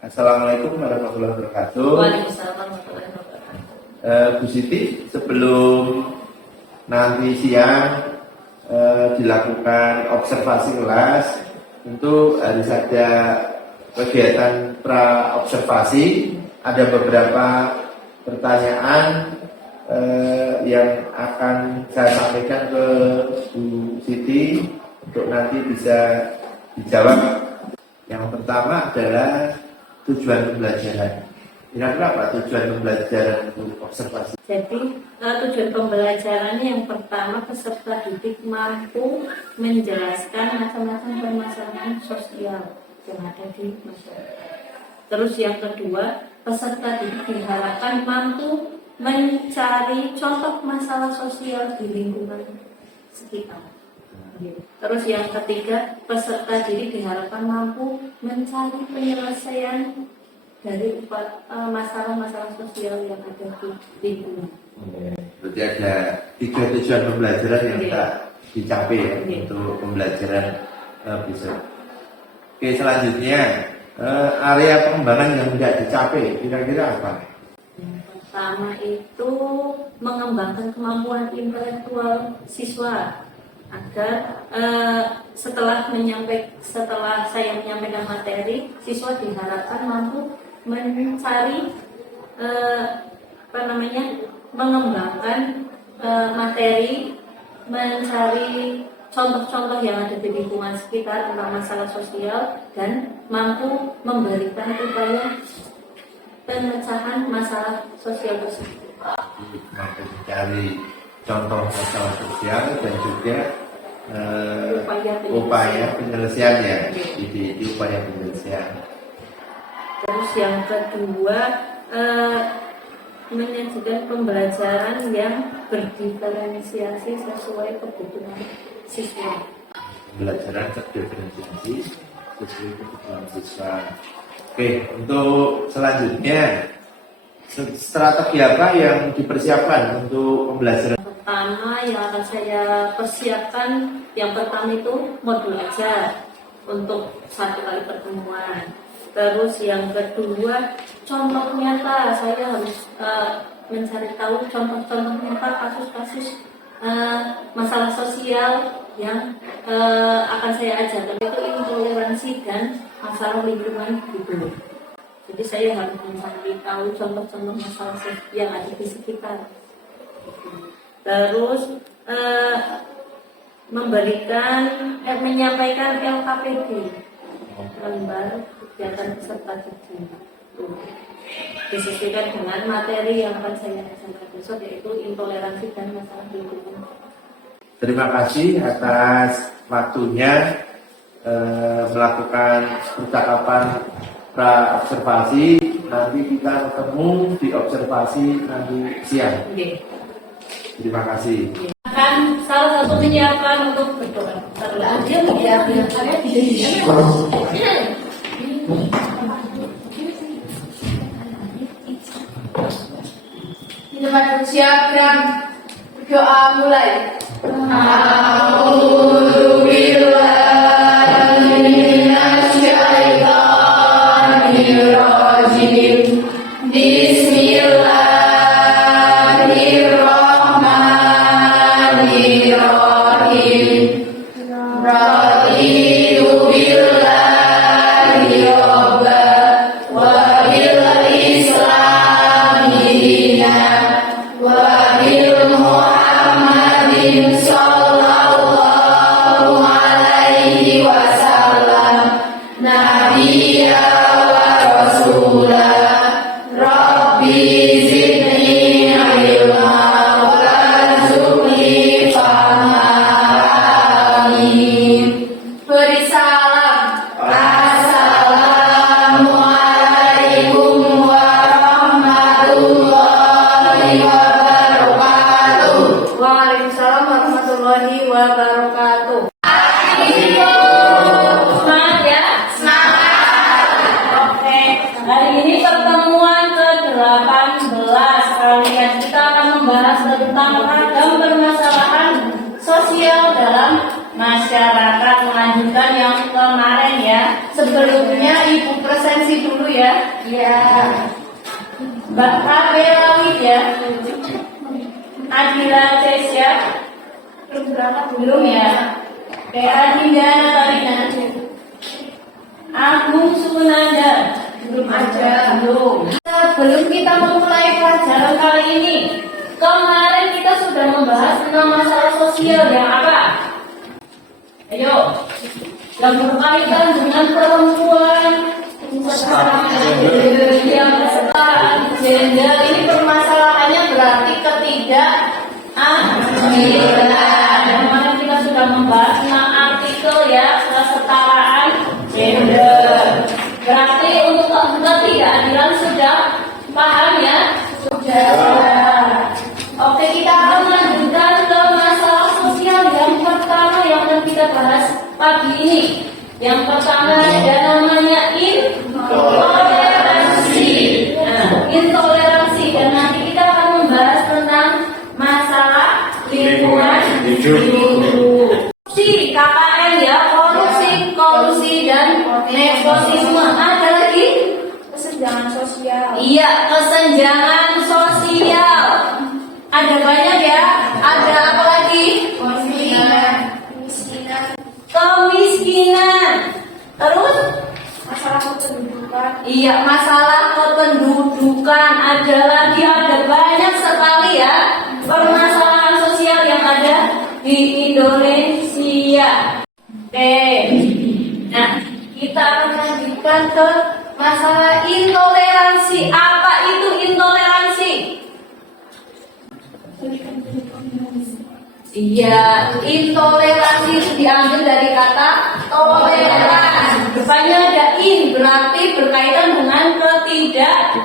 Assalamualaikum warahmatullahi wabarakatuh. Waalaikumsalam warahmatullahi wabarakatuh. Bu Siti, sebelum nanti siang dilakukan observasi kelas, tentu harus ada kegiatan pra-observasi. Ada beberapa pertanyaan yang akan saya sampaikan ke Bu Siti untuk nanti bisa dijawab. Yang pertama adalah tujuan pembelajaran. Kira-kira apa tujuan pembelajaran untuk observasi? Jadi tujuan pembelajarannya yang pertama, peserta didik mampu menjelaskan macam-macam permasalahan sosial yang ada di masyarakat. Terus yang kedua, peserta didik diharapkan mampu mencari contoh masalah sosial di lingkungan sekitar. Terus yang ketiga, peserta didik diharapkan mampu mencari penyelesaian dari masalah-masalah sosial yang ada di lingkungan. Berarti ada 3 tujuan pembelajaran yang kita dicapai ya untuk pembelajaran besok. Oke, selanjutnya area pengembangan yang tidak dicapai kira-kira apa? Yang pertama itu mengembangkan kemampuan intelektual siswa agar setelah saya menyampaikan materi, siswa diharapkan mampu mencari mengembangkan materi, mencari contoh-contoh yang ada di lingkungan sekitar tentang masalah sosial dan mampu memberikan upaya pemecahan masalah sosial tersebut. Mampu mencari contoh masalah sosial dan juga upaya penyelesaian ya, di upaya penyelesaian. Terus yang kedua, menyajikan pembelajaran yang berdiferensiasi sesuai kebutuhan siswa. Pembelajaran terdiferensiasi sesuai kebutuhan siswa. Oke, untuk selanjutnya strategi apa yang dipersiapkan untuk pembelajaran? Pertama yang akan saya persiapkan, yang pertama itu modul ajar untuk 1 kali pertemuan. Terus yang kedua, contoh nyata, saya harus mencari tahu contoh-contoh nyata kasus-kasus masalah sosial yang akan saya ajarkan, itu intoleransi dan masalah lingkungan hidup. Jadi saya harus mencari tahu contoh-contoh masalah yang ada di sekitar. Terus menyampaikan LKPD, lembar kegiatan peserta didik, disesuaikan dengan materi yang akan saya ajarkan besok, yaitu intoleransi dan masalah lingkungan. Terima kasih atas waktunya melakukan percakapan pra-observasi. Nanti kita ketemu di observasi nanti siang. Terima kasih. Akan salah satu menyiapkan untuk berdoa. Kita siapkan doa mulai. Waalaikumsalam warahmatullahi wabarakatuh. Semangat ya. Semangat. Oke. Hari ini yang kemarin ya. Sebelumnya Ibu presensi dulu ya. Ya. Mbak Rabelawit ya. Adila Cesya. Belum ya. PA Hindana Tarina. Agung Sunanda. Belum ada. Belum. Sebelum kita memulai pelajaran kali ini, kemarin kita sudah membahas tentang masalah sosial yang apa? Ayo, yang berkaitan dengan perempuan, yang kesetaraan gender, ini permasalahannya berarti ketidakadilan. Kemarin kita sudah membahas tentang artikel ya, kesetaraan gender. Berarti untuk ketidakadilan sudah paham ya? Sudah. Oke, kita akan lanjutkan ke masalah sosial yang pertama yang akan kita bahas pagi ini. Yang pertama ada namanya intoleransi. Nah, intoleransi, dan nanti kita akan membahas tentang masalah lingkungan hidup. Korupsi, KKN ya, kolusi dan nepotisme. Ada lagi? Kesenjangan sosial. Iya, kesenjangan sosial. Ada banyak ya. Ada apa lagi? Kemiskinan. Terus? Masalah kependudukan. Iya, masalah kependudukan. Ada lagi, ada banyak sekali ya permasalahan sosial yang ada di Indonesia. Oke. Nah, kita akan lanjutkan ke masalah intoleransi. Apa itu intoleransi? Iya, intoleransi itu diambil dari kata toleran. Depannya ada in, berarti berkaitan dengan toleransian.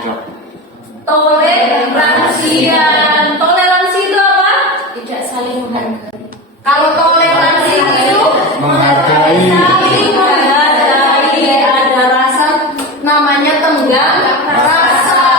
Toleransi itu apa? Tidak saling menghargai. Kalau toleransi itu Menghargai. saling menghargai. Ada rasa namanya tenggang rasa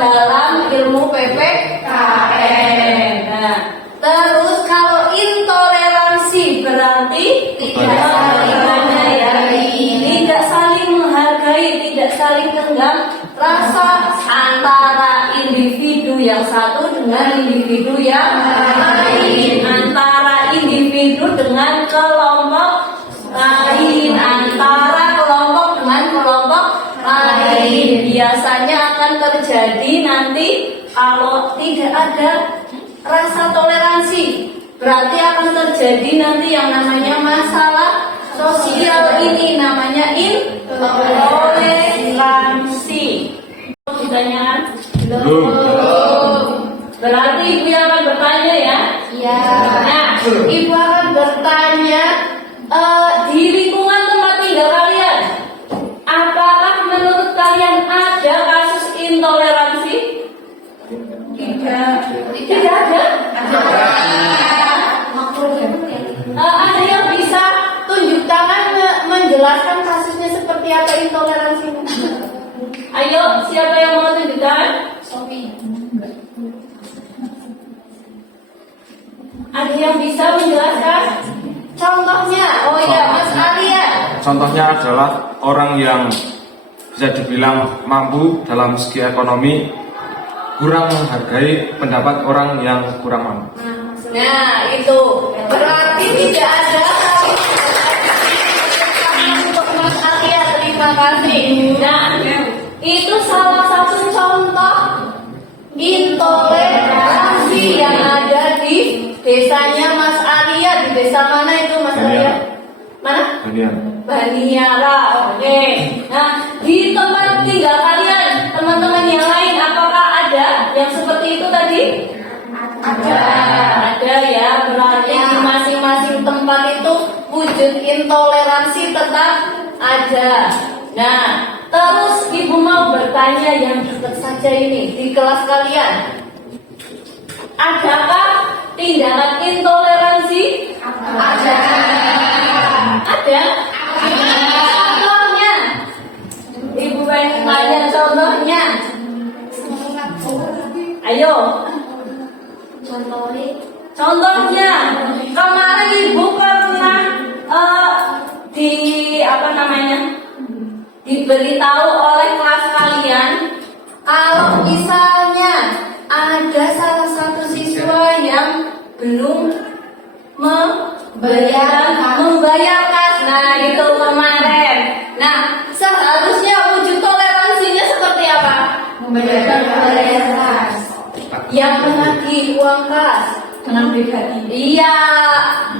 dalam ilmu PPKN. Nah, terus kalau intoleransi berarti tidak saling menghargai, tidak saling menghargai, tidak saling tenggang rasa antara individu yang satu dengan individu yang lain, antara individu dengan kelompok lain, antara kelompok dengan kelompok lain. Biasanya akan terjadi nanti kalau tidak ada rasa toleransi, berarti akan terjadi nanti yang namanya masalah sosial. Ini namanya intoleransi. Pertanyaan? Belum. Berarti ibu yang akan bertanya ya? Iya. Nah, ibu akan bertanya di lingkungan tempat tinggal kalian, apakah menurut kalian ada kasus intoleransi? Tidak ada? Ada yang bisa tunjuk tangan menjelaskan kasusnya seperti apa intoleransi? Ayo, siapa yang mau tunjuk tangan? Ada yang bisa menjelaskan? Contohnya, oh iya, Mas Arya. Contohnya adalah orang yang bisa dibilang mampu dalam segi ekonomi kurang menghargai pendapat orang yang kurang mampu. Nah, itu berarti tidak ada untuk Mas Arya. Terima kasih. Nah, itu salah satu contoh intoleransi yang ada di desanya Mas Arya. Di desa mana itu Mas Arya? Mana? Baniara. Oke. Nah, di tempat tinggal kalian, teman-teman yang lain, apakah ada yang seperti itu tadi? Ada ya. Berarti di masing-masing tempat itu wujud intoleransi tetap ada. Nah, terus ibu mau bertanya yang dekat saja ini di kelas kalian. Adakah tindakan intoleransi? Ada. Ada? Contohnya? Ibu pengen tanya contohnya. Ayo. Contohnya, kemarin ibu pernah di diberitahu oleh kelas kalian kalau misalnya ada salah satu siswa yang belum membayar kas. Nah, itu kemarin. Nah, seharusnya wujud toleransinya seperti apa? Membayar kas. Yang menagih uang kas dengan pribadi. Iya,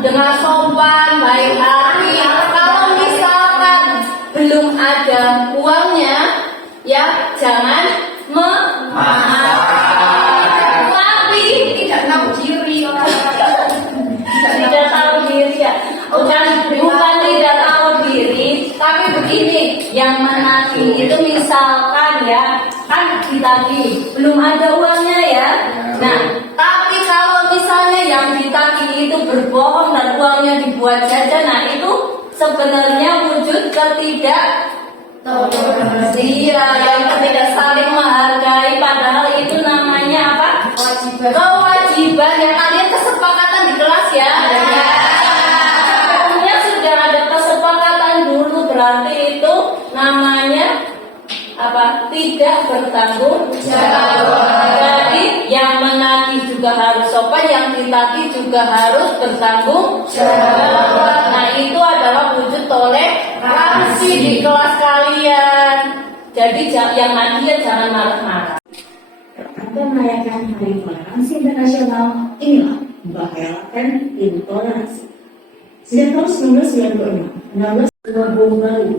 dengan sopan, baik hati. Kalau misalkan belum ada uangnya, ya jangan tapi tidak tahu diri tidak tahu diri ya. Bukan tidak tahu diri, tapi begini, yang menagih itu misalkan ya, kan ditagih, belum ada uangnya ya. Nah, tapi kalau misalnya yang ditagih itu berbohong dan uangnya dibuat jajan, nah itu sebenarnya wujud ketidaktoleransi, yang tidak saling menghargai, padahal itu namanya apa? Kewajiban ya, kalian kesepakatan di kelas ya. Sebelumnya sudah ada kesepakatan dulu, berarti itu namanya apa? Tidak bertanggung jawab. Jadi yang menagih juga harus sopan, yang ditagih juga harus bertanggung jawab. Nah, itu adalah wujud toleransi di kelas kalian. Jadi yang nagih jangan marah-marah. Akan merayakan Hari Toleransi Internasional, inilah Mbak Helakan Intoleransi. Sejak tahun 1996, 16 bomba itu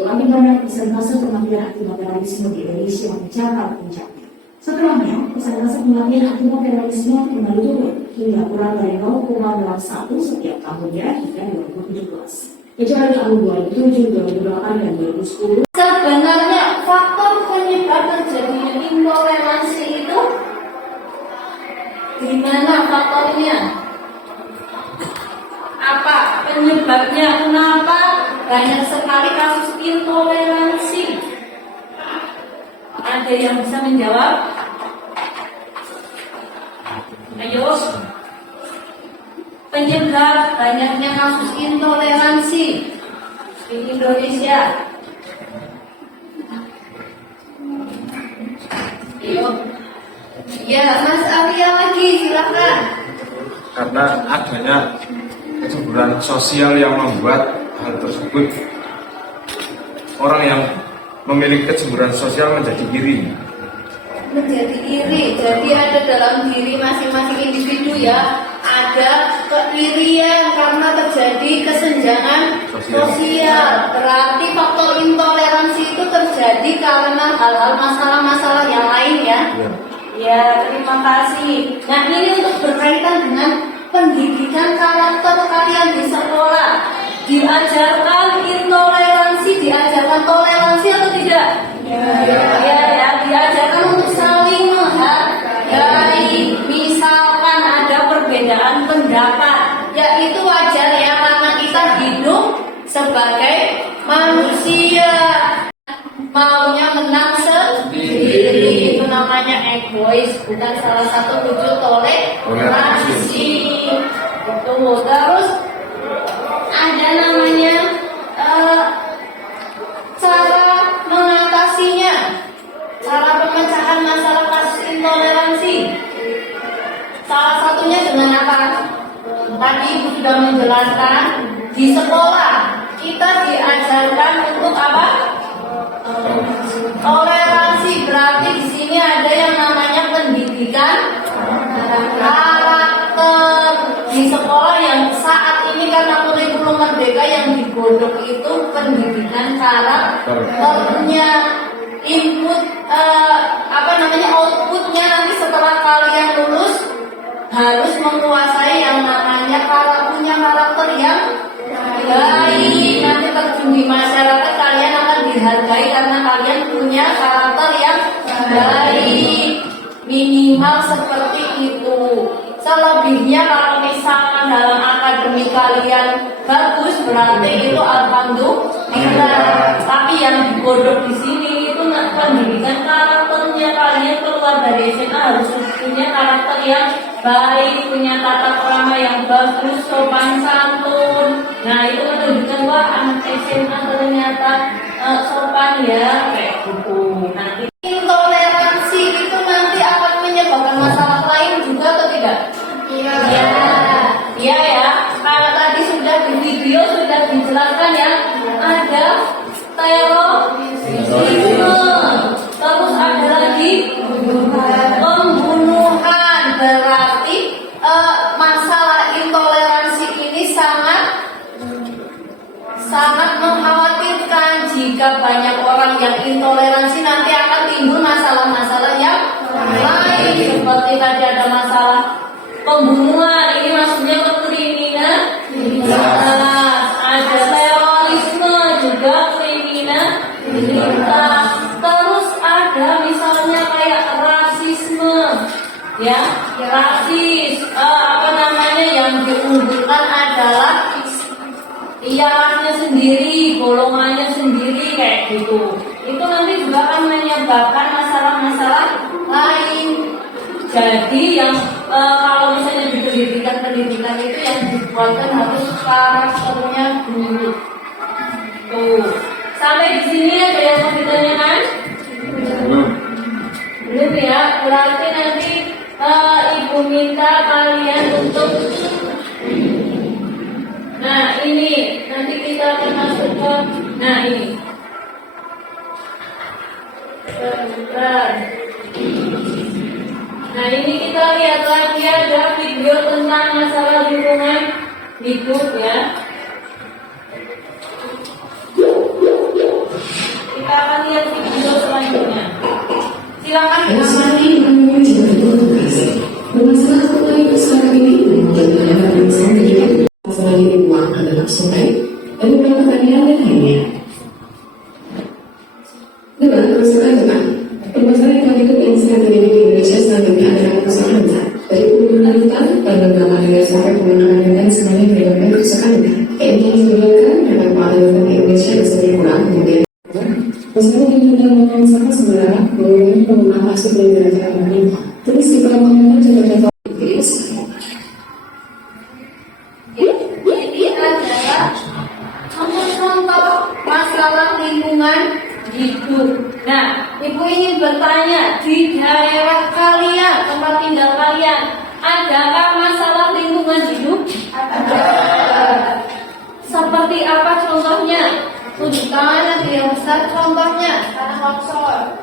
akibatnya persentase kematian akibat terorisme di Indonesia mencapai puncaknya. Setelahnya, persentase kematian akibat terorisme kembali turun hingga kurang dari 0,01 setiap tahunnya hingga 2017. Kecuali tahun 2007, 2008, dan 2010. Sebenarnya faktor penyebab terjadinya intoleransi itu di mana faktornya? Apa penyebabnya? Kenapa banyak sekali kasus intoleransi? Ada yang bisa menjawab? Ayo. Penyebab banyaknya kasus intoleransi di Indonesia. Ya, Mas Arya lagi, silakan. Karena adanya kecemburuan sosial yang membuat hal tersebut, orang yang memiliki kecemburuan sosial menjadi iri. Jadi ada dalam diri masing-masing individu ya, ada keirian karena terjadi kesenjangan sosial. Berarti faktor intoleransi itu terjadi karena hal-hal masalah-masalah yang lain ya. Ya, terima kasih. Nah, ini untuk berkaitan dengan pendidikan karakter kalian di sekolah. Diajarkan intoleransi, diajarkan toleransi atau tidak? Ya, diajarkan untuk saling menghargai. Misalkan ada perbedaan pendapat, ya itu wajar ya, karena kita hidup sebagai manusia. Maunya menang sendiri, itu namanya egois, bukan salah satu wujud toleransi. Itu terus ada namanya cara mengatasinya, cara pemecahan masalah kasus intoleransi. Salah satunya dengan apa? Tadi Ibu sudah menjelaskan, di sekolah kita diajarkan untuk apa? Toleransi. Berarti di sini ada yang namanya pendidikan karakter. Di sekolah yang saat ini karena kurikulum merdeka yang digodok itu pendidikan karakternya, input outputnya nanti setelah kalian lulus harus menguasai yang namanya punya karakter yang baik. Nanti terjun di masyarakat kalian akan dihargai karena kalian punya karakter yang baik, minimal seperti itu. Selebihnya kalau misalkan dalam akademik kalian bagus, berarti itu alhamdulillah. Tapi yang digodok di sini itu pendidikan karakternya. Kalian keluar dari SMA harus punya karakter yang baik, punya tata krama yang bagus, sopan santun. Nah, itu menunjukkan bahwa anak ya kayak gitu. Nanti Intoleransi itu nanti akan menyebabkan masalah lain juga atau tidak? iya ya. Kalau tadi sudah di video sudah dijelaskan ya, ada terorisme, terus ada lagi Pembunuhan. Berarti masalah intoleransi ini sangat mengkhawatirkan. Jika banyak orang yang intoleransi, nanti akan timbul masalah-masalah yang lain. seperti tadi ada masalah pembunuhan, ini maksudnya kriminalitas, ada terorisme juga kriminalitas, terus ada misalnya kayak rasisme, ya rasis, yang diunggulkan adalah ialah sendiri, golongannya sendiri kayak gitu. Itu nanti juga akan menyebabkan masalah-masalah lain. Jadi yang kalau misalnya di pendidikan itu yang dibuatkan harus karakternya dulu. Tuh, sampai di sini ada yang mau ditanyakan? Belum ya. Berarti nanti ibu minta kalian untuk ini nanti kita akan masuk ke ini. Sebentar. Ini kita lihat lagi ada video tentang masalah lingkungan hidup ya. Kita akan lihat video selanjutnya. Silakan Semakin namanya jangan terprovokasi. Bermasalah kota itu sekarang ini membuat banyak insan menjadi masalah lingkungan adalah sungai dan beberapa pertanyaan lainnya. Dengan kerusakan lingkungan, permasalahan lingkungan hidup yang sangat terjadi di Indonesia saat ini adalah kerusakan hutan. Dari penurunan hutan, penanaman air sampai pemandangan dan semuanya menyebabkan kerusakan hutan. Yang menyebabkan memang pada hutan di Indonesia bisa berkurang kemudian. Masalah yang sudah mengusahakan sebenarnya mengenai penggunaan plastik dari negara lain. Terus di pengembangan contoh-contoh ini adalah contoh masalah lingkungan hidup. Nah, ibu ingin bertanya, di daerah kalian, tempat tinggal kalian, adakah masalah lingkungan hidup? Ada. Seperti apa contohnya? Tunjukkan nanti yang besar contohnya tanah longsor.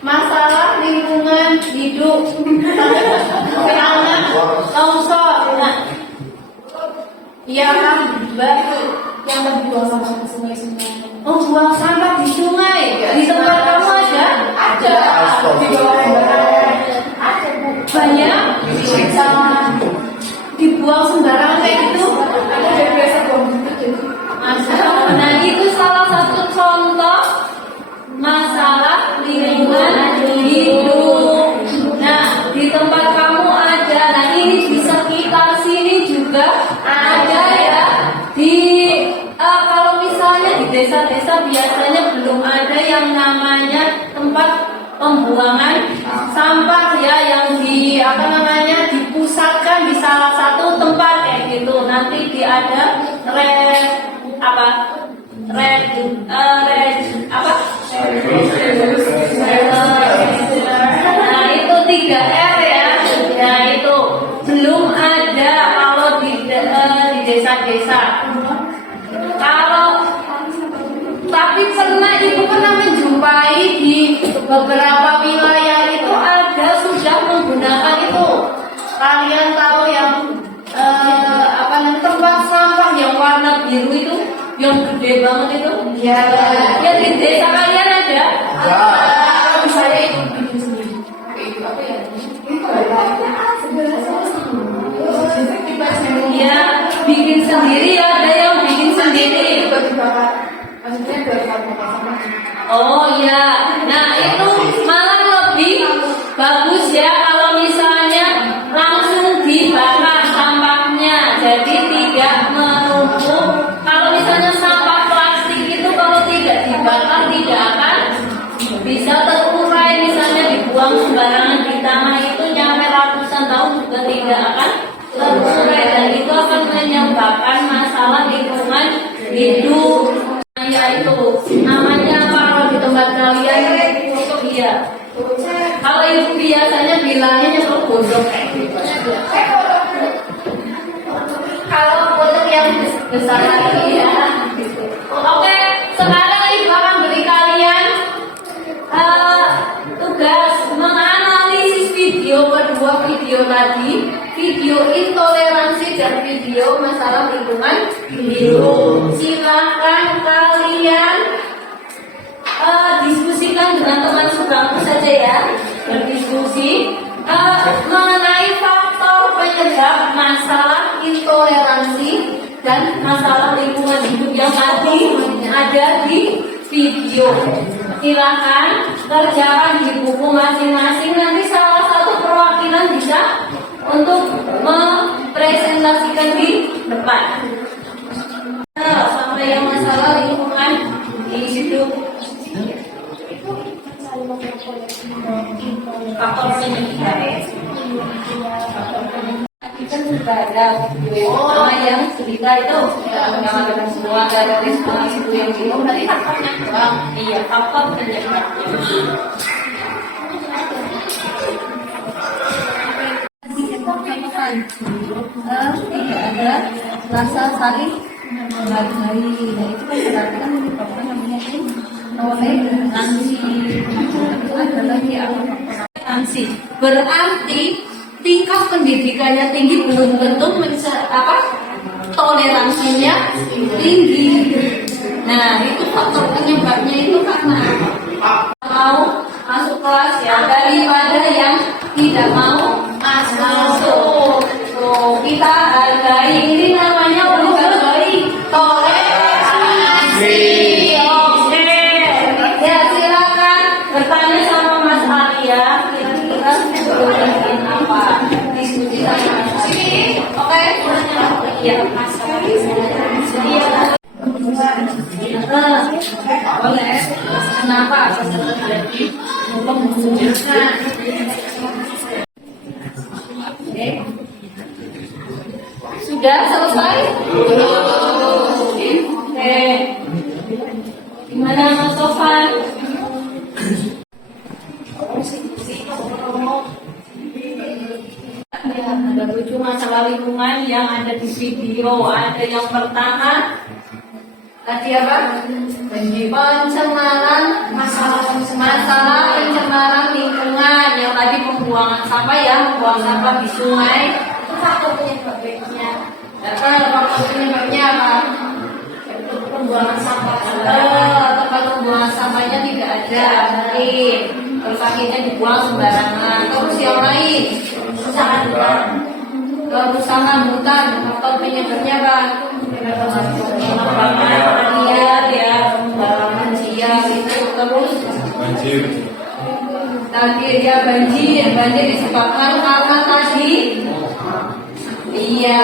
Masalah lingkungan hidup. Tanah longsor. Iya kan, batu yang dibuang sampah ke sungai-sungai. Oh, buang sampah di sungai. Di tempat kamu ada? Ada. Di bawah ada bu. Banyak. Dibuang sembarangan kayak gitu. Ada yang biasa buang gitu jadi. Nah, itu salah satu contoh masalah lingkungan hidup. Nah, di tempat kamu ada. Nah, ini di sekitar sini juga ada ya. Kalau misalnya di desa-desa biasanya belum ada yang namanya tempat pembuangan sampah ya, yang dipusatkan di salah satu tempat kayak gitu. Nanti ada nah itu 3R ya. Nah itu belum ada kalau di desa-desa. Tapi ibu pernah menjumpai di beberapa wilayah itu ada sudah menggunakan itu. Kalian tahu yang tempat sampah yang warna biru itu, yang gede banget itu? Ya. Ya di desa kalian ada? Kalau misalnya itu bikin sendiri. Itu apa ya? Ya bikin sendiri, ada yang bikin sendiri. Maksudnya buat sama. Oh ya, nah itu malah lebih bagus ya kalau misalnya langsung dibakar sampahnya, jadi tidak menumpuk. Kalau misalnya sampah plastik itu kalau tidak dibakar tidak akan bisa terurai. Misalnya dibuang sembarangan di tanah itu nyampe ratusan tahun juga tidak akan terurai, dan itu akan menyebabkan masalah lingkungan hidup. Ya itu besar lagi ya. Oke, sekarang ibu akan beri kalian tugas menganalisis kedua video tadi, video intoleransi dan video masalah lingkungan hidup. Silakan kalian diskusikan dengan teman sebangku saja ya, berdiskusi mengenai faktor penyebab masalah intoleransi dan masalah lingkungan hidup yang tadi ada di video. Silakan kerjakan di buku masing-masing. Nanti salah satu perwakilan bisa untuk mempresentasikan di depan. Sampai yang masalah lingkungan hidup. Faktor penyebab. Kita sudah ada sama yang cerita itu yang ada semua dari semua itu yang bingung dari faktornya doang. Iya, faktor penyebab. Tidak ada rasa saling menghargai. Nah itu kan berarti kan menyebabkan namanya toleransi. Itu ada lagi toleransi. Berarti tingkat pendidikannya tinggi belum tentu toleransinya tinggi. Nah itu faktor penyebabnya itu karena mau masuk kelas ya daripada yang tidak mau masuk. So, kita hargai, ini namanya menghargai toleransi. Oke, ya silakan bertanya sama Mas Arya. Kira-kira ingin apa? Diskusi sama Mas Arya. Oke, iya Mas Arya. Boleh. Kenapa? Sudah selesai? Oke. Gimana Mas Sofan? Ya, ada 7 masalah lingkungan yang ada di video. Ada yang pertama tadi apa? Pencemaran masalah pencemaran lingkungan. Yang tadi pembuangan sampah ya, membuang sampah di sungai. Itu faktor penyebabnya. Faktor penyebabnya apa? Pembuangan sampah. Tempat pembuangan sampahnya tidak ada. Terus akhirnya dibuang sembarangan. Terus yang lain, kerusakan hutan. Faktor penyebabnya apa? Liar ya, pembarangan jiar itu. Terus banjir. Tadi ya banjir disebabkan karena tadi iya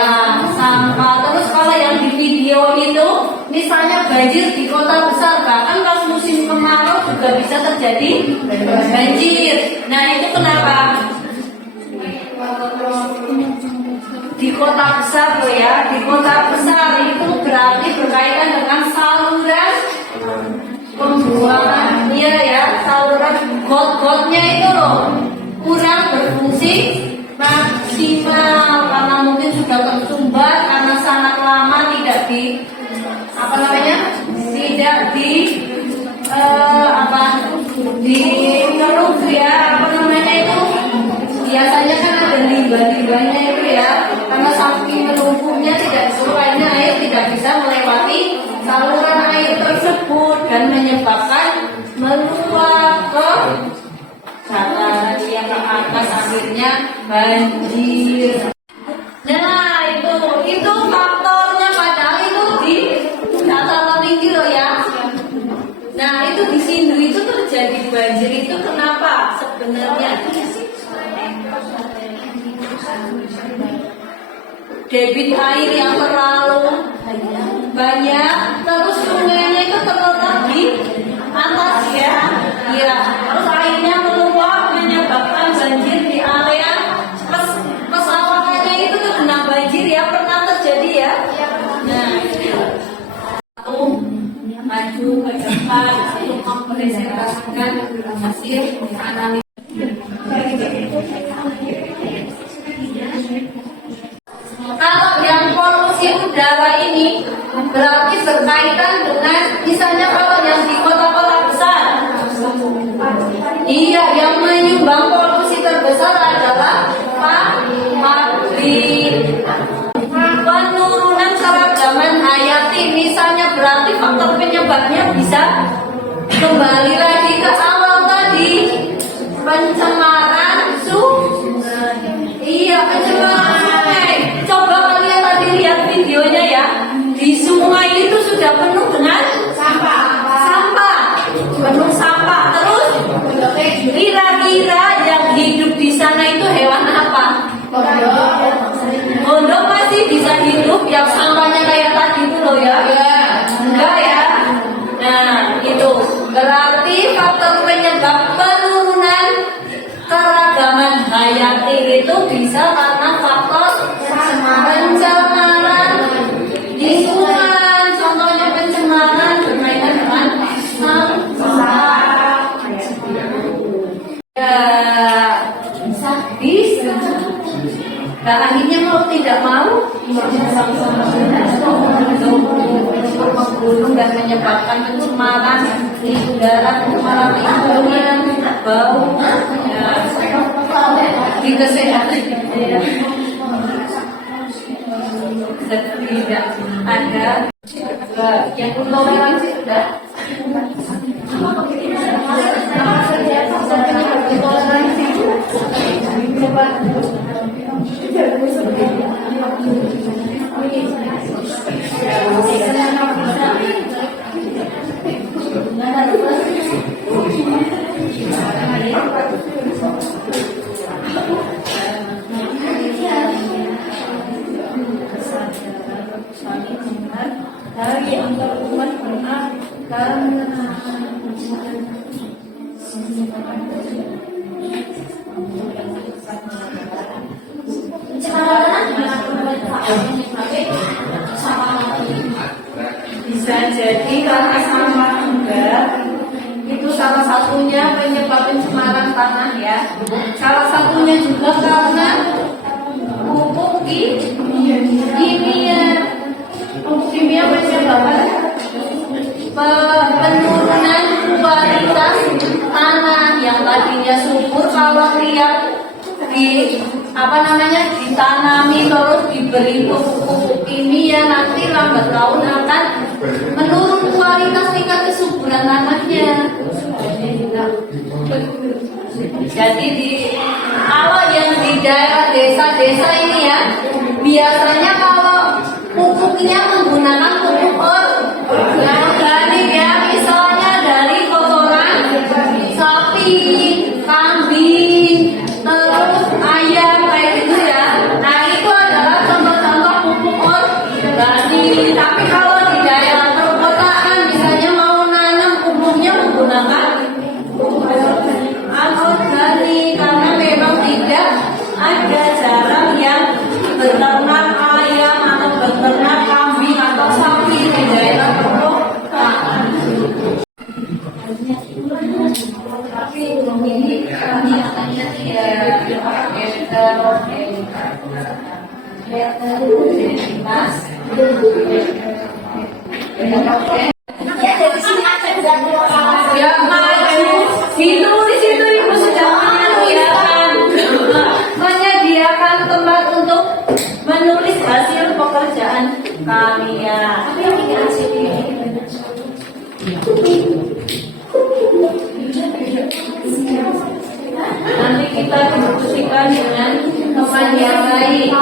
sampah. Terus kalau yang di video itu misalnya banjir di kota besar, bahkan pas musim kemarau juga bisa terjadi banjir. Nah itu kenapa? Di kota besar loh ya, di kota besar itu berarti berkaitan dengan saluran pembuangan, iya ya, saluran got-gotnya itu loh kurang berfungsi maksimal karena mungkin sudah tersumbat karena sangat lama tidak dikeruk ya, itu biasanya kan ada limbah-limbahnya itu ya, karena saking menumpuknya tidak sesuainya air tidak bisa melewati saluran air tersebut dan menyebabkan meluap ke jalan yang ke atas, akhirnya banjir. Nah itu faktornya, padahal itu di dataran tinggi loh ya. Nah itu di Sindu itu terjadi banjir itu kenapa sebenarnya? Debit air yang terlalu banyak, terus sungainya itu terletak di atas ya. Iya, terus airnya meluap menyebabkan banjir di area pesawahannya itu kena banjir ya, pernah terjadi ya. Nah, maju ke depan untuk mempresentasikan hasil analisis. Kalau yang polusi udara ini berkaitan dengan misalnya kalau yang di kota-kota besar. Iya, yang menyumbang polusi terbesar adalah penurunan keragaman hayati. Misalnya berarti faktor penyebabnya bisa kembali lagi ke awal tadi, pencemaran pencemaran sungai. Coba kalian tadi lihat videonya ya, di sungai itu sudah penuh dengan sampah, penuh sampah. Terus kira-kira yang hidup di sana itu hewan apa? Kodok masih bisa hidup, yang sampahnya kayak tadi itu loh ya? Enggak ya? Nah itu berarti faktor penyebab penurunan keragaman hayati itu bisa karena faktor pencemaran lingkungan. Contohnya pencemaran berkaitan dengan sampah. Ya, bisa. Nah, akhirnya mau tidak mau membunuh dan menyebabkan pencemaran udara, pencemaran lingkungan, bau, di kesehatan tidak ada yang intoleransi sudah. Dari antar umat berakal. Bisa jadi karena sampah enggak, itu salah satunya penyebab pencemaran tanah ya. Salah satunya juga karena pupuk kimia. Pupuk kimia menyebabkan penurunan kualitas tanah yang tadinya subur. Kalau lihat ditanami terus diberi pupuk kimia, nanti lambat laun akan menurun kualitas tingkat kesuburan tanahnya. Jadi kalau yang di daerah desa-desa ini ya, biasanya kalau pupuknya menggunakan pupuk organik ya, misalnya dari kotoran sapi, kambing, terus ayam kayak gitu ya. Nah itu adalah contoh-contoh pupuk organik. Tapi kalau di daerah perkotaan misalnya mau nanam pupuknya menggunakan pupuk organik, karena memang tidak ada jarang yang beternak ayam atau beternak kambing atau sapi di daerah perkotaan. Tapi ini kenyataannya tidak ya maju ditulis itu ibu sudah menuliskan, menyediakan tempat untuk menulis hasil pekerjaan kalian. Nanti kita diskusikan dengan teman yang lain.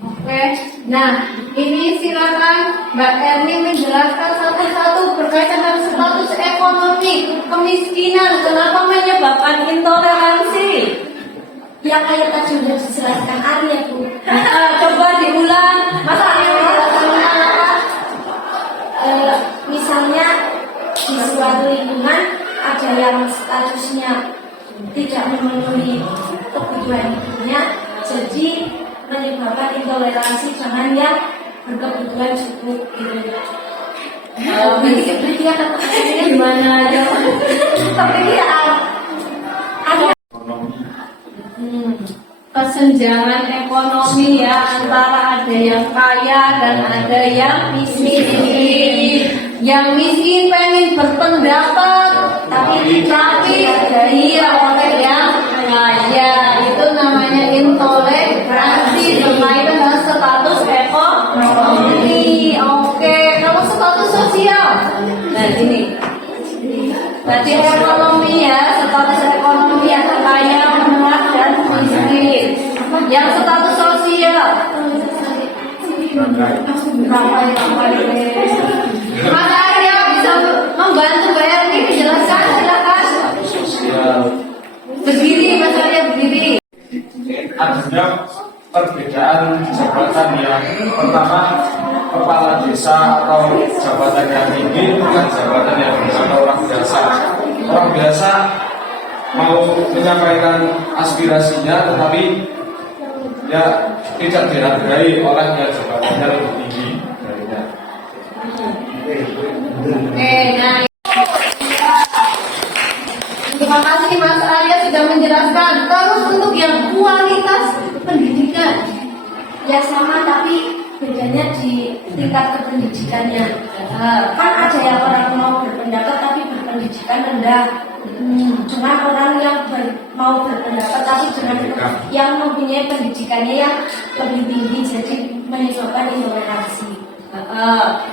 Oke, nah ini silakan Mbak Erni menjelaskan satu-satu berkaitan dengan status ekonomi, kemiskinan, kenapa menyebabkan intoleransi. Yang kayak tadi sudah dijelaskan Ari ya Bu. Coba diulang, masa ada yang statusnya tidak memenuhi kebutuhan hidupnya, jadi menyebabkan intoleransi dengan yang berkebutuhan cukup gitu. Berarti kata gimana aja? Tapi dia ada kesenjangan ekonomi ya, antara ada yang kaya dan ada yang miskin. Yang miskin pengen berpendapat tapi dari oleh yang kaya, itu namanya intoleransi berkaitan dengan status ekonomi. Oke, kalau status sosial, nah ini berarti ekonomi ya, status ekonomi yang kaya, menengah dan miskin. Yang status sosial Mas Arya bisa membantu Mbak Erni menjelaskan, silakan. Berdiri, Mas Arya berdiri. Adanya perbedaan jabatan yang pertama, kepala desa atau jabatan yang tinggi bukan jabatan yang bersama orang biasa. Orang biasa mau menyampaikan aspirasinya, tetapi ya tidak dihargai oleh yang jabatannya lebih tinggi darinya. Nah, terima kasih Mas Arya sudah menjelaskan. Terus untuk yang kualitas pendidikan, ya sama tapi bedanya di tingkat kependidikannya. Kan ada yang orang mau berpendapat tapi berpendidikan rendah, dengan orang yang mau berpendapat tapi dengan yang mempunyai pendidikannya yang lebih tinggi, jadi menyebabkan intoleransi.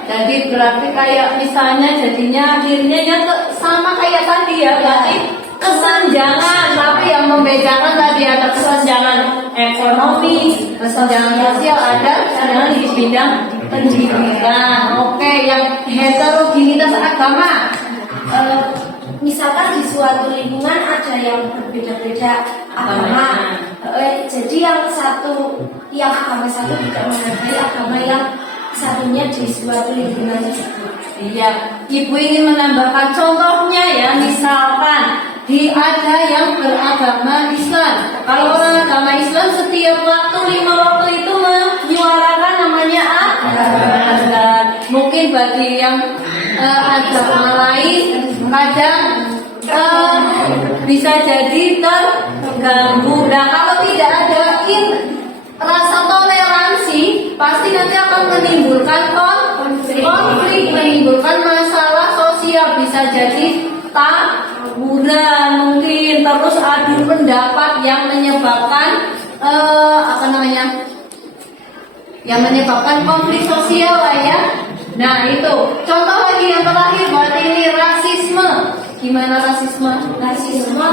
Jadi berarti kayak misalnya jadinya akhirnya ya sama kayak tadi ya, berarti kesenjangan, tapi yang membedakan tadi ada kesenjangan ekonomi, kesenjangan sosial, ada kesenjangan di bidang pendidikan. Oke, yang heterogenitas agama, misalkan di suatu lingkungan ada yang berbeda-beda agama, jadi yang agama satu tidak menghargai agama yang satunya di suatu lingkungan tersebut. iya, Ibu ingin menambahkan contohnya ya, misalkan ada yang beragama Islam. Kalau orang agama Islam setiap waktu 5 waktu itu menyuarakan namanya azan. Mungkin bagi yang agama lain kadang bisa jadi terganggu. Nah, kalau tidak ada rasa toleransi, pasti nanti akan menimbulkan konflik, menimbulkan masalah sosial, bisa jadi tawuran mungkin, terus adu pendapat yang menyebabkan yang menyebabkan konflik sosial lah ya. Nah itu contoh lagi yang terakhir, berarti ini rasisme. Gimana rasisme? Rasisme,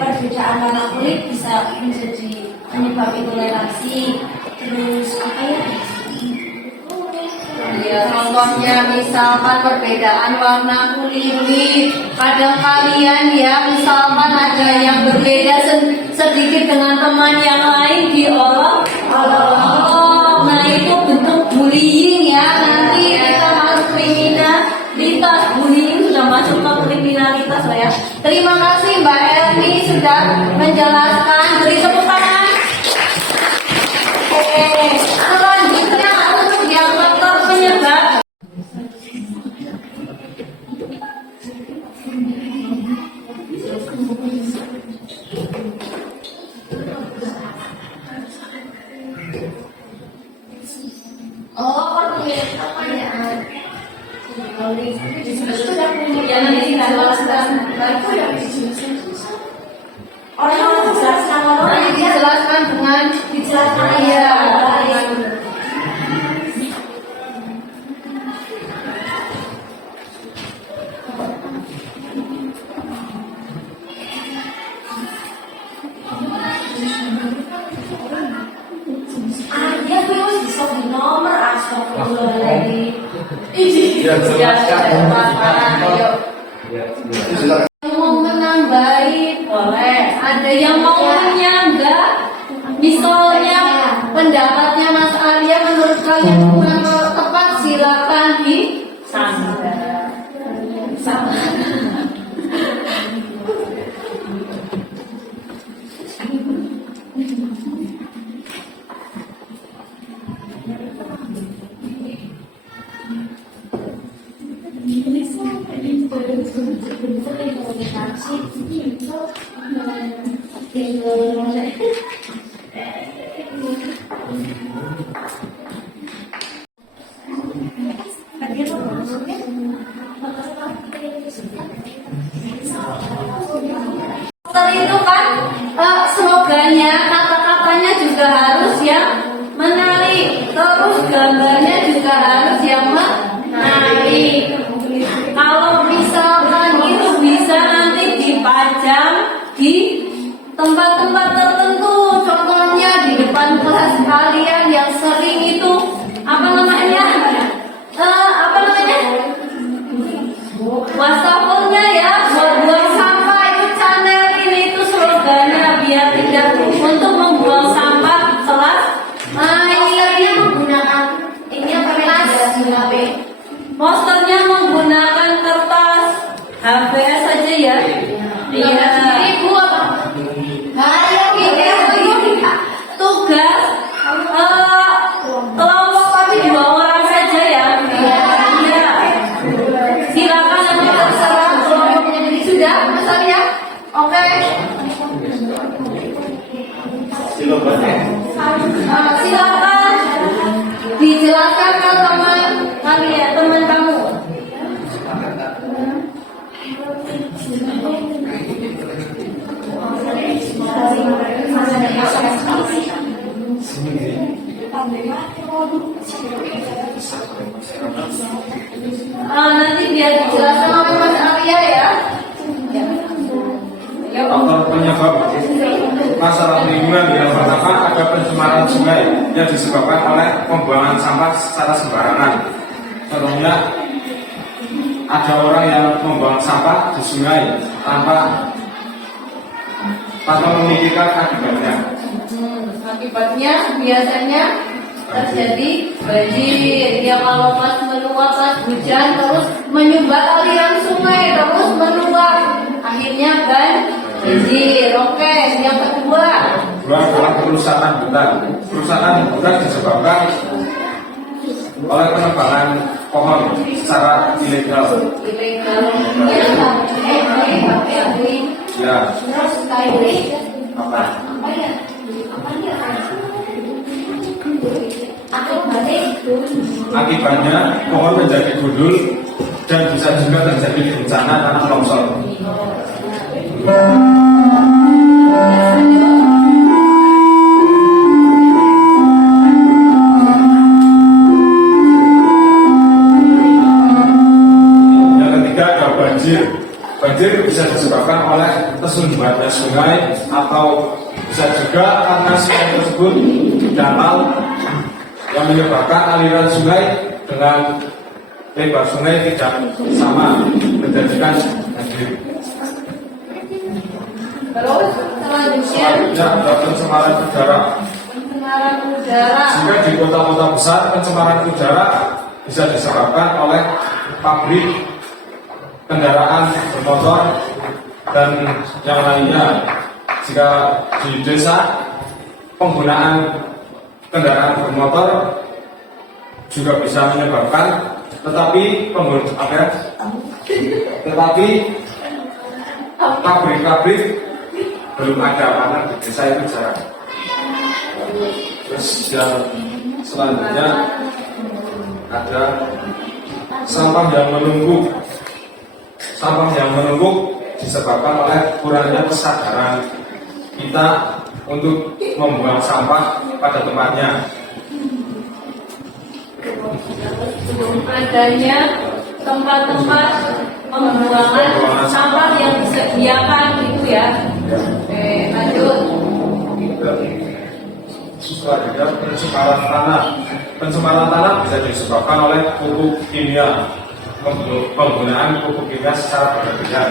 perbedaan warna kulit bisa menjadi penyebab intoleransi. Terus apa ya? Ya, contohnya misalkan perbedaan warna kulit. Kadang kalian ya, misalkan ada yang berbeda sedikit dengan teman yang lain diolok. Nah itu bentuk bullying ya. Nanti kita masuk kriminalitas. Bullying sudah masuk ke kriminalitas lah ya. Terima kasih Mbak Erni sudah menjelaskan. Beri tepuk tangan. Oke, selanjutnya untuk yang faktor penyebab. Yang dijelaskan, Dijelaskan dengan dijelaskan ya. Dia terus bisa di nomor astagfirullahaladzim. Yang mau menambahi boleh, ada yang mau menyanggah. Misalnya pendapatnya Mas Arya menurut kalian kurang tepat, silakan disanggah. Setelah itu kan slogannya, kata-katanya juga harus yang menarik, terus gambarnya juga harus yang menarik. Kalau misalkan itu bisa nanti dipajang di tempat-tempat tertentu, contohnya di depan kelas kalian yang sering itu wastafelnya ya, buang sampah itu channel ini itu slogannya biar tidak untuk membuang sampah selas. Ini menggunakan posternya menggunakan kertas HVS saja ya. Iya. Ibu apa? Tugas kelompok kami 2 orang saja ya. Iya. Silakan yang terserah kelompoknya jadi sudah misalnya. Oke. Silakan dijelaskan ke teman kalian, teman kamu. Nanti biar dijelaskan sama Mas Arya ya. Faktor penyebab masalah lingkungan yang pertama ada pencemaran sungai yang disebabkan oleh pembuangan sampah secara sembarangan. Contohnya ada orang yang membuang sampah di sungai tanpa memikirkan akibatnya. Akibatnya biasanya terjadi banjir. Ya kalau pas meluap, pas hujan terus menyumbat aliran sungai terus meluap, akhirnya kan banjir. Oke, yang kedua Adalah kerusakan hutan. Kerusakan hutan disebabkan oleh penebangan pohon secara ilegal. Ya. Apa? Akibatnya pohon menjadi gundul dan bisa juga terjadi bencana tanah longsor. Yang ketiga ada banjir. Banjir bisa disebabkan oleh tersumbatnya sungai atau bisa juga karena sungai tersebut dangkal yang menyebabkan aliran sungai dengan lebar sungai tidak sama, menjadikan banjir. terus selanjutnya Ada pencemaran udara. pencemaran udara. Jika di kota-kota besar pencemaran udara bisa disebabkan oleh pabrik, kendaraan bermotor dan yang lainnya. Jika di desa penggunaan kendaraan bermotor juga bisa menyebabkan, tetapi pabrik-pabrik belum ada karena di desa itu jarang. Terus yang selanjutnya ada sampah yang menumpuk. Sampah yang menumpuk disebabkan oleh kurangnya kesadaran kita untuk membuang sampah pada tempatnya. Adanya tempat-tempat pembuangan sampah yang disediakan gitu ya. Oke, lanjut. Selanjutnya pencemaran tanah. Pencemaran tanah bisa disebabkan oleh pupuk kimia, penggunaan pupuk kimia secara berlebihan.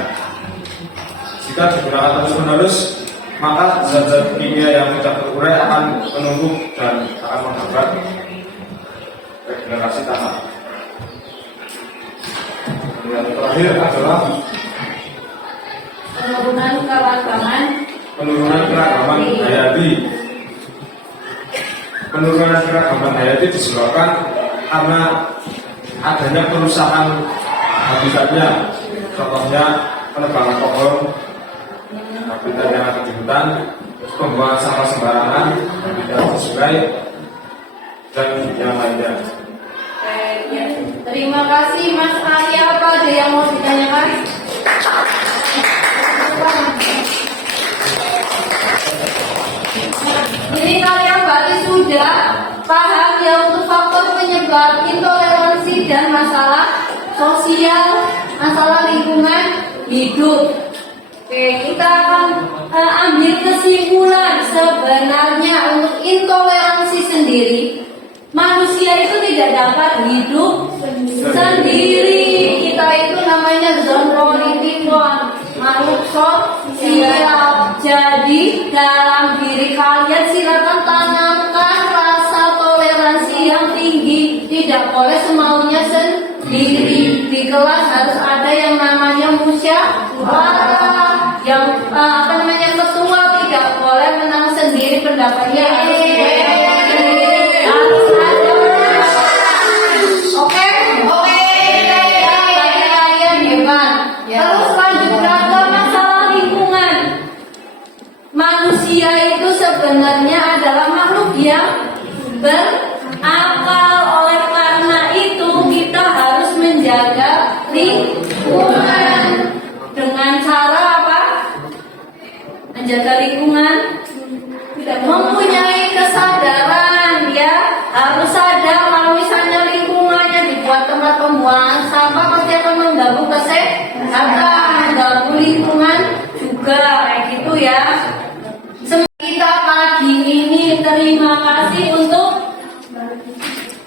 Jika digunakan terus-menerus, maka zat-zat kimia yang tidak terurai akan menumpuk dan akan menghambat regenerasi tanah. Yang terakhir adalah penurunan keragaman hayati. Penurunan keragaman hayati disebabkan karena adanya perusahaan habitatnya. Contohnya penebangan pohon, habitat yang ada di hutan, terus pembuangan sampah sembarangan, tidak sesuai, dan yang lainnya. Ya. Terima kasih Mas Arya. Apa ada yang mau ditanyakan? Jadi kalian berarti sudah paham ya untuk faktor penyebab intoleransi dan masalah sosial, masalah lingkungan hidup. Oke, kita akan ambil kesimpulan sebenarnya untuk intoleransi sendiri. Manusia itu tidak dapat hidup sendiri. Kita itu namanya zoonotipikon, makhluk sosial. Jadi dalam diri kalian silakan tanamkan rasa toleransi yang tinggi. Tidak boleh semaunya sendiri. Di kelas harus ada yang namanya musyawarah. Yang ketua tidak boleh menang sendiri, pendapatnya harus Terus lanjutkan ke masalah lingkungan. Manusia itu sebenarnya adalah makhluk yang berakal. Oleh karena itu kita harus menjaga lingkungan. Dengan cara apa? Menjaga lingkungan. Mempunyai kesadaran, ya. Harus sadar kalau misalnya lingkungannya dibuat tempat pembuangan sampah pasti akan mengganggu kesehatan, mengganggu lingkungan juga, kayak gitu ya. Kita pagi ini terima kasih untuk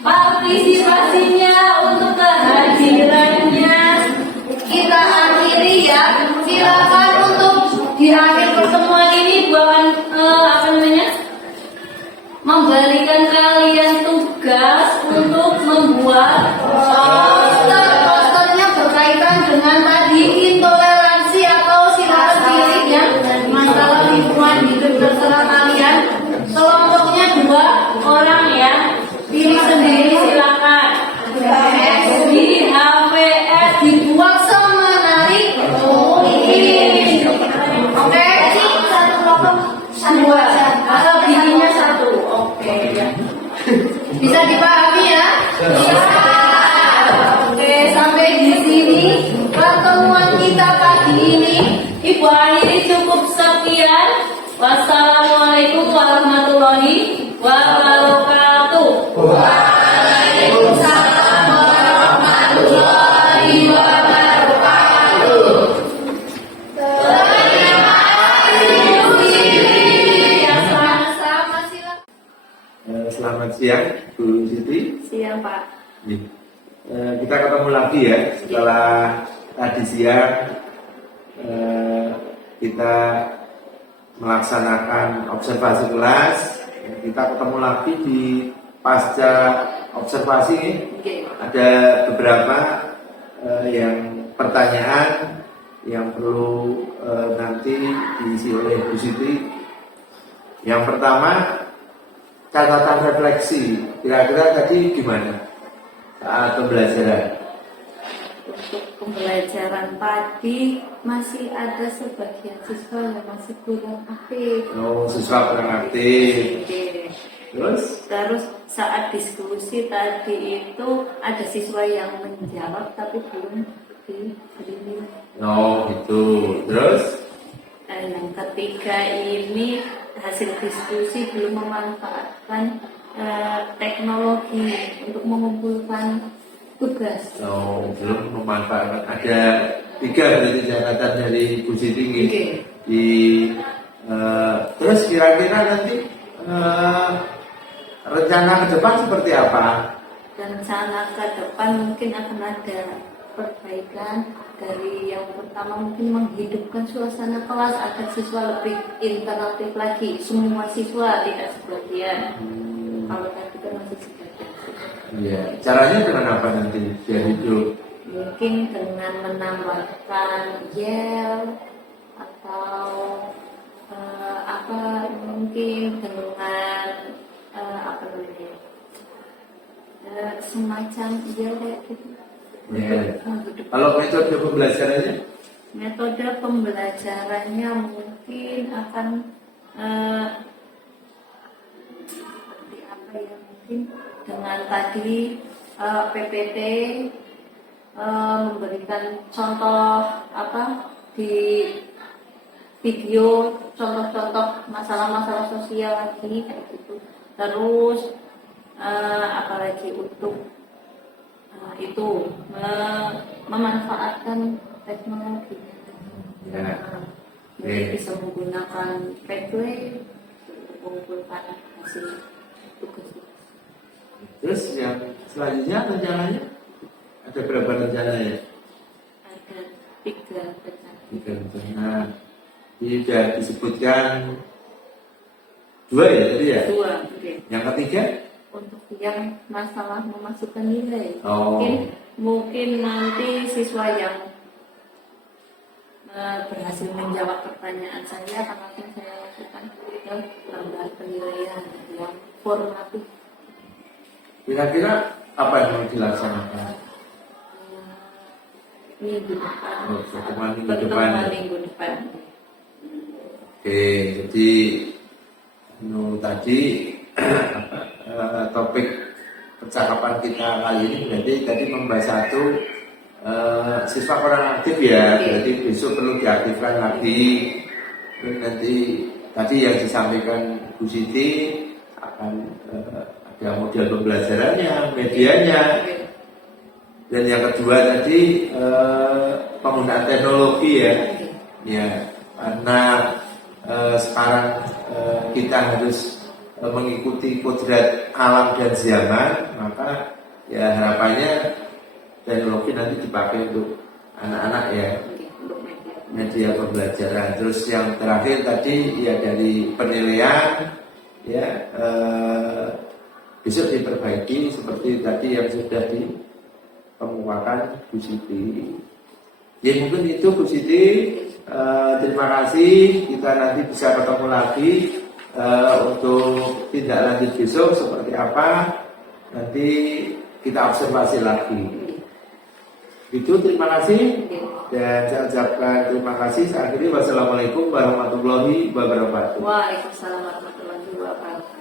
partisipasinya, untuk kehadirannya. Kita akhiri ya. Silakan untuk di akhir pertemuan ini bukan memberikan kalian tugas untuk membuat posternya berkaitan dengan tadi intoleransi atau sila pilih ya, masalah lingkungan hidup, terserah kalian. Kelompoknya 2 orang ya, pilih sendiri silakan. Di HVS dibuat semenarik mungkin. Oke, satu kelompok 2 atau bikinnya 1. Oke ya. Bisa dipahami ya? Oke, sampai di sini pertemuan kita pagi ini. Ibu akhiri cukup sekian. Wassalamualaikum warahmatullahi wabarakatuh. Waalaikumsalam warahmatullahi wabarakatuh. Terima kasih. Sama-sama, silakan. Selamat siang Bu Siti. Siap Pak. Kita ketemu lagi ya setelah tadi siang kita melaksanakan observasi kelas. Kita ketemu lagi di pasca observasi ini. Ada beberapa yang pertanyaan yang perlu nanti diisi oleh Bu Siti. Yang pertama, catatan refleksi. Kira-kira tadi gimana saat pembelajaran? Untuk pembelajaran tadi masih ada sebagian siswa yang masih kurang aktif. Oh, siswa kurang aktif. Oke. Terus? Terus saat diskusi tadi itu ada siswa yang menjawab tapi belum diberi. Oh, itu. Terus? Dan yang ketiga ini hasil diskusi belum memanfaatkan teknologi untuk mengumpulkan tugas. Oh, belum memanfaatkan. Ada 3 berarti catatan dari Bu Siti ini. Terus kira-kira nanti rencana ke depan seperti apa? Rencana ke depan mungkin akan ada perbaikan. Dari yang pertama mungkin menghidupkan suasana kelas agar siswa lebih interaktif lagi. Semua siswa tidak sebagian. Kalau tadi kan masih sebagian. Iya. Caranya dengan apa nanti biar hidup? Mungkin dengan menambahkan yel atau mungkin dengan semacam yel kayak gitu. Ya. Kalau metode pembelajarannya? Metode pembelajarannya mungkin akan seperti apa ya, mungkin dengan tadi PPT memberikan contoh apa di video, contoh-contoh masalah-masalah sosial lagi kayak gitu. Terus apalagi untuk itu memanfaatkan teknologi. Ya. Jadi bisa menggunakan Padway untuk mengumpulkan hasil tugas. Terus yang selanjutnya rencananya ada berapa rencana ya? Ada 3 rencana. 3 rencana. Ini sudah disebutkan 2 ya tadi ya? 2, oke. Yang ketiga? Untuk yang masalah memasukkan nilai, Oh. mungkin nanti siswa yang berhasil menjawab pertanyaan saya akan langsung saya lakukan ke tambahan penilaian yang formatif. Kira-kira apa yang mau dilaksanakan? Minggu depan. Oh, pertemuan minggu depan. Pertemuan minggu depan. Oke, jadi tadi topik percakapan kita kali ini berarti tadi membahas satu siswa kurang aktif ya, berarti besok perlu diaktifkan lagi. Terus nanti tadi yang disampaikan Bu Siti akan ada model pembelajarannya, medianya, dan yang kedua tadi penggunaan teknologi ya, karena sekarang kita harus mengikuti kodrat alam dan zaman, maka ya harapannya teknologi nanti dipakai untuk anak-anak ya, media pembelajaran. Terus yang terakhir tadi ya dari penilaian ya besok diperbaiki seperti tadi yang sudah dikemukakan Bu Siti. Ya mungkin itu Bu Siti. Terima kasih. Kita nanti bisa ketemu lagi untuk tindak lanjut besok seperti apa. Nanti kita observasi lagi. Itu terima kasih dan saya ucapkan terima kasih. Saya akhiri wassalamualaikum warahmatullahi wabarakatuh. Waalaikumsalam warahmatullahi wabarakatuh.